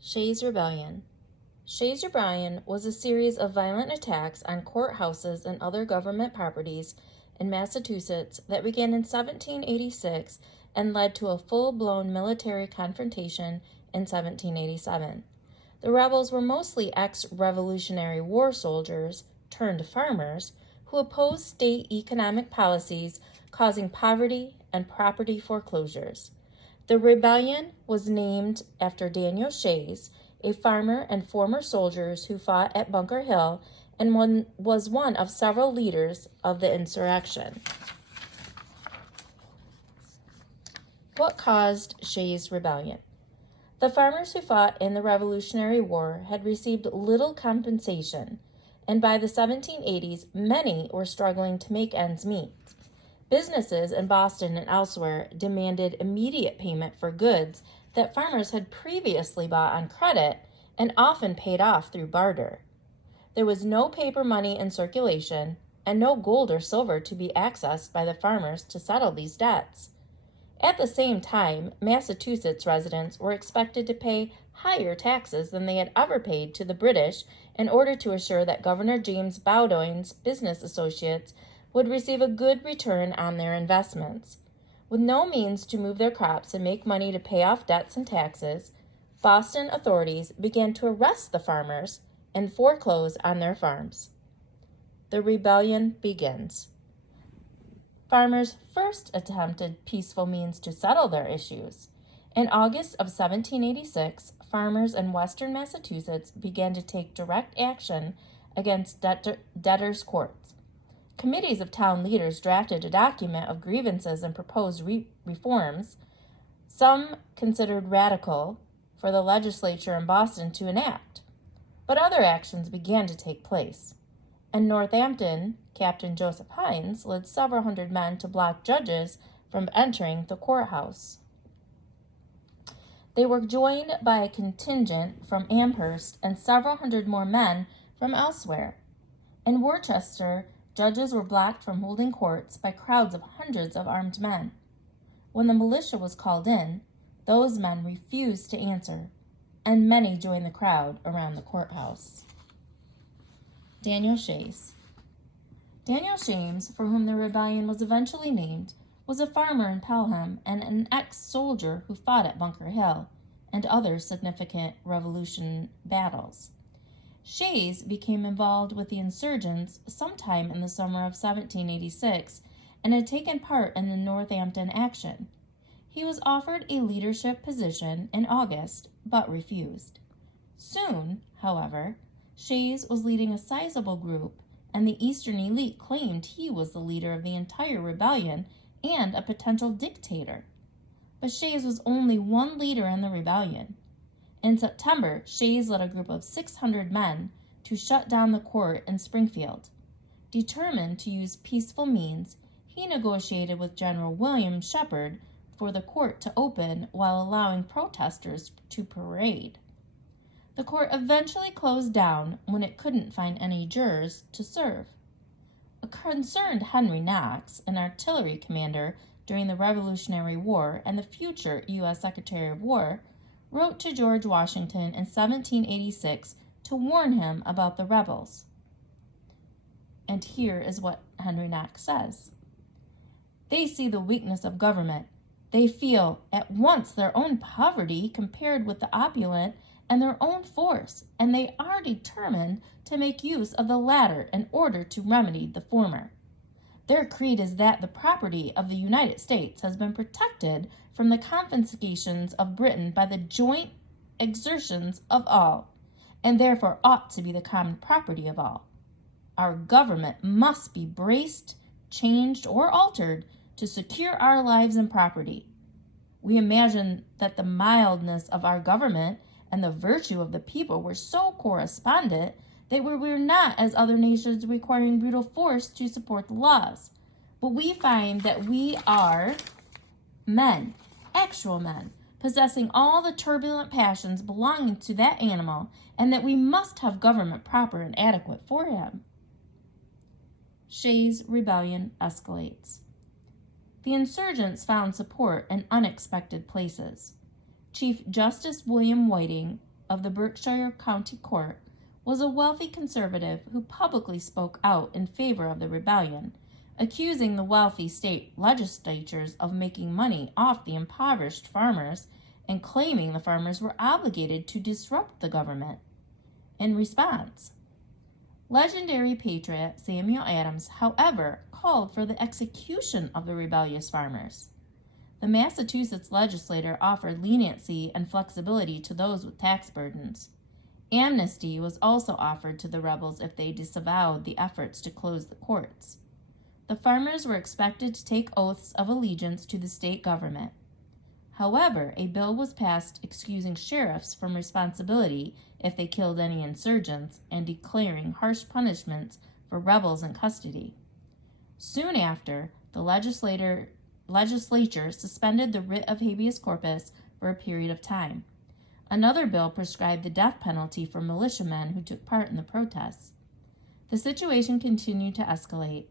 Shay's Rebellion. Shay's Rebellion was a series of violent attacks on courthouses and other government properties in Massachusetts that began in 1786 and led to a full-blown military confrontation in 1787. The rebels were mostly ex-Revolutionary War soldiers turned farmers who opposed state economic policies causing poverty and property foreclosures. The rebellion was named after Daniel Shays, a farmer and former soldier who fought at Bunker Hill and was one of several leaders of the insurrection. What caused Shay's Rebellion? The farmers who fought in the Revolutionary War had received little compensation, and by the 1780s, many were struggling to make ends meet. Businesses in Boston and elsewhere demanded immediate payment for goods that farmers had previously bought on credit and often paid off through barter. There was no paper money in circulation and no gold or silver to be accessed by the farmers to settle these debts. At the same time, Massachusetts residents were expected to pay higher taxes than they had ever paid to the British in order to assure that Governor James Bowdoin's business associates would receive a good return on their investments. With no means to move their crops and make money to pay off debts and taxes, Boston authorities began to arrest the farmers and foreclose on their farms. The rebellion begins. Farmers first attempted peaceful means to settle their issues. In August of 1786, farmers in western Massachusetts began to take direct action against debtors' courts. Committees of town leaders drafted a document of grievances and proposed reforms, some considered radical, for the legislature in Boston to enact. But other actions began to take place. In Northampton, Captain Joseph Hines led several hundred men to block judges from entering the courthouse. They were joined by a contingent from Amherst and several hundred more men from elsewhere. In Worcester, judges were blocked from holding courts by crowds of hundreds of armed men. When the militia was called in, those men refused to answer, and many joined the crowd around the courthouse. Daniel Shays. Daniel Shays, for whom the rebellion was eventually named, was a farmer in Pelham and an ex-soldier who fought at Bunker Hill and other significant Revolution battles. Shays became involved with the insurgents sometime in the summer of 1786 and had taken part in the Northampton action. He was offered a leadership position in August, but refused. Soon, however, Shays was leading a sizable group, and the Eastern elite claimed he was the leader of the entire rebellion and a potential dictator. But Shays was only one leader in the rebellion. In September, Shays led a group of 600 men to shut down the court in Springfield. Determined to use peaceful means, he negotiated with General William Shepherd for the court to open while allowing protesters to parade. The court eventually closed down when it couldn't find any jurors to serve. A concerned Henry Knox, an artillery commander during the Revolutionary War and the future U.S. Secretary of War, wrote to George Washington in 1786 to warn him about the rebels. And here is what Henry Knox says. They see the weakness of government. They feel at once their own poverty compared with the opulent and their own force, and they are determined to make use of the latter in order to remedy the former. Their creed is that the property of the United States has been protected from the confiscations of Britain by the joint exertions of all, and therefore ought to be the common property of all. Our government must be braced, changed, or altered to secure our lives and property. We imagine that the mildness of our government and the virtue of the people were so correspondent that we were not, as other nations, requiring brutal force to support the laws. But we find that we are men, actual men, possessing all the turbulent passions belonging to that animal, and that we must have government proper and adequate for him. Shay's rebellion escalates. The insurgents found support in unexpected places. Chief Justice William Whiting of the Berkshire County Court was a wealthy conservative who publicly spoke out in favor of the rebellion, accusing the wealthy state legislatures of making money off the impoverished farmers and claiming the farmers were obligated to disrupt the government. In response, legendary patriot Samuel Adams, however, called for the execution of the rebellious farmers. The Massachusetts legislature offered leniency and flexibility to those with tax burdens. Amnesty was also offered to the rebels if they disavowed the efforts to close the courts. The farmers were expected to take oaths of allegiance to the state government. However, a bill was passed excusing sheriffs from responsibility if they killed any insurgents and declaring harsh punishments for rebels in custody. Soon after, the legislature suspended the writ of habeas corpus for a period of time. Another bill prescribed the death penalty for militiamen who took part in the protests. The situation continued to escalate.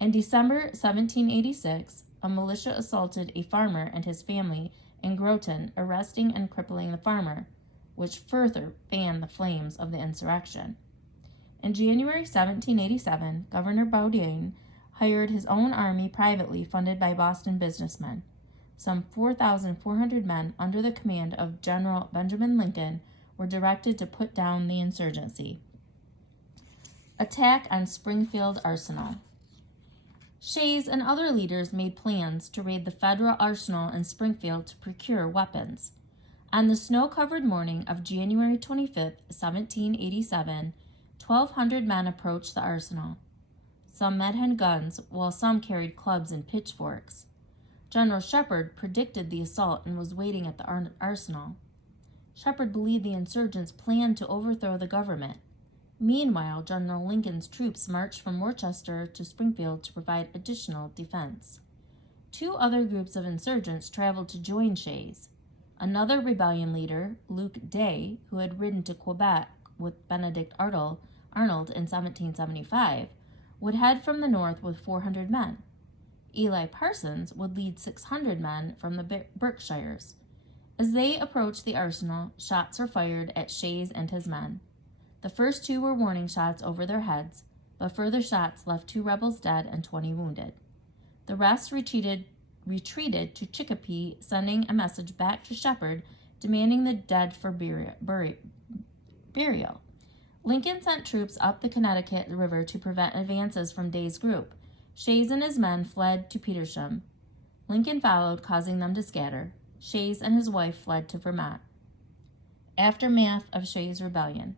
In December 1786, a militia assaulted a farmer and his family in Groton, arresting and crippling the farmer, which further fanned the flames of the insurrection. In January 1787, Governor Bowdoin hired his own army privately funded by Boston businessmen. Some 4,400 men under the command of General Benjamin Lincoln were directed to put down the insurgency. Attack on Springfield Arsenal. Shays and other leaders made plans to raid the federal arsenal in Springfield to procure weapons. On the snow-covered morning of January 25, 1787, 1,200 men approached the arsenal. Some men had guns, while some carried clubs and pitchforks. General Shepherd predicted the assault and was waiting at the arsenal. Shepherd believed the insurgents planned to overthrow the government. Meanwhile, General Lincoln's troops marched from Worcester to Springfield to provide additional defense. Two other groups of insurgents traveled to join Shays. Another rebellion leader, Luke Day, who had ridden to Quebec with Benedict Arnold in 1775, would head from the north with 400 men. Eli Parsons would lead 600 men from the Berkshires. As they approached the arsenal, shots were fired at Shays and his men. The first two were warning shots over their heads, but further shots left 2 rebels dead and 20 wounded. The rest retreated to Chicopee, sending a message back to Shepherd demanding the dead for burial. Lincoln sent troops up the Connecticut River to prevent advances from Day's group. Shays and his men fled to Petersham. Lincoln followed, causing them to scatter. Shays and his wife fled to Vermont. Aftermath of Shays' Rebellion.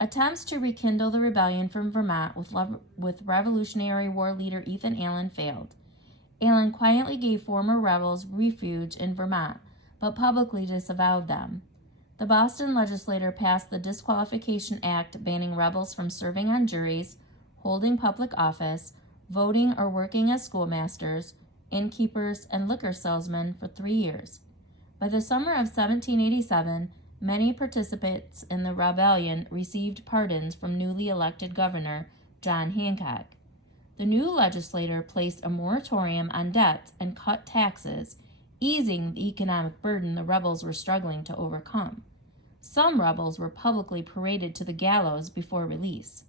Attempts to rekindle the rebellion from Vermont with Revolutionary War leader Ethan Allen failed. Allen quietly gave former rebels refuge in Vermont, but publicly disavowed them. The Boston legislature passed the Disqualification Act banning rebels from serving on juries, holding public office, voting or working as schoolmasters, innkeepers, and liquor salesmen for 3 years. By the summer of 1787, many participants in the rebellion received pardons from newly elected Governor John Hancock. The new legislature placed a moratorium on debts and cut taxes, easing the economic burden the rebels were struggling to overcome. Some rebels were publicly paraded to the gallows before release.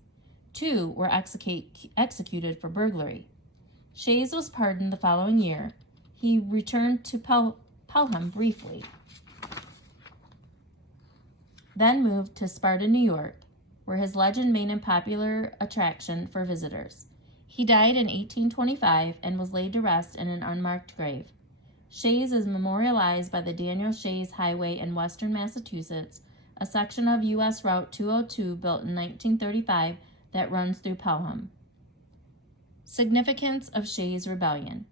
2 were executed for burglary. Shays was pardoned the following year. He returned to Pelham briefly, then moved to Sparta, New York, where his legend made him popular attraction for visitors. He died in 1825 and was laid to rest in an unmarked grave. Shays is memorialized by the Daniel Shays Highway in western Massachusetts, a section of U.S. Route 202 built in 1935 that runs through Pelham. Significance of Shays' Rebellion.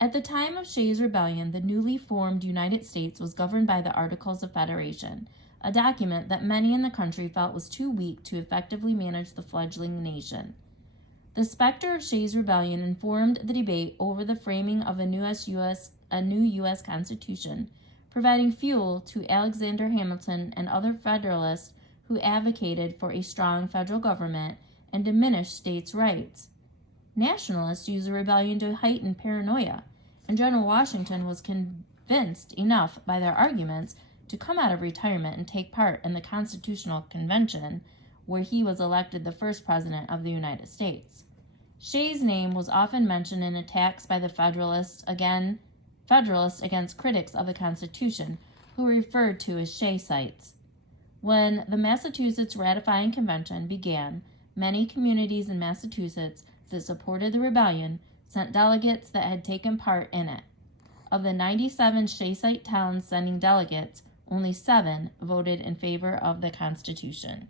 At the time of Shays' Rebellion, the newly formed United States was governed by the Articles of Federation, a document that many in the country felt was too weak to effectively manage the fledgling nation. The specter of Shays' Rebellion informed the debate over the framing of a new U.S. Constitution, providing fuel to Alexander Hamilton and other Federalists who advocated for a strong federal government and diminished states' rights. Nationalists used the rebellion to heighten paranoia, and General Washington was convinced enough by their arguments to come out of retirement and take part in the Constitutional Convention, where he was elected the first president of the United States. Shay's name was often mentioned in attacks by the Federalists against critics of the Constitution, who were referred to as Shayites. When the Massachusetts Ratifying Convention began, many communities in Massachusetts that supported the rebellion sent delegates that had taken part in it. Of the 97 Shayite towns sending delegates, only 7 voted in favor of the Constitution.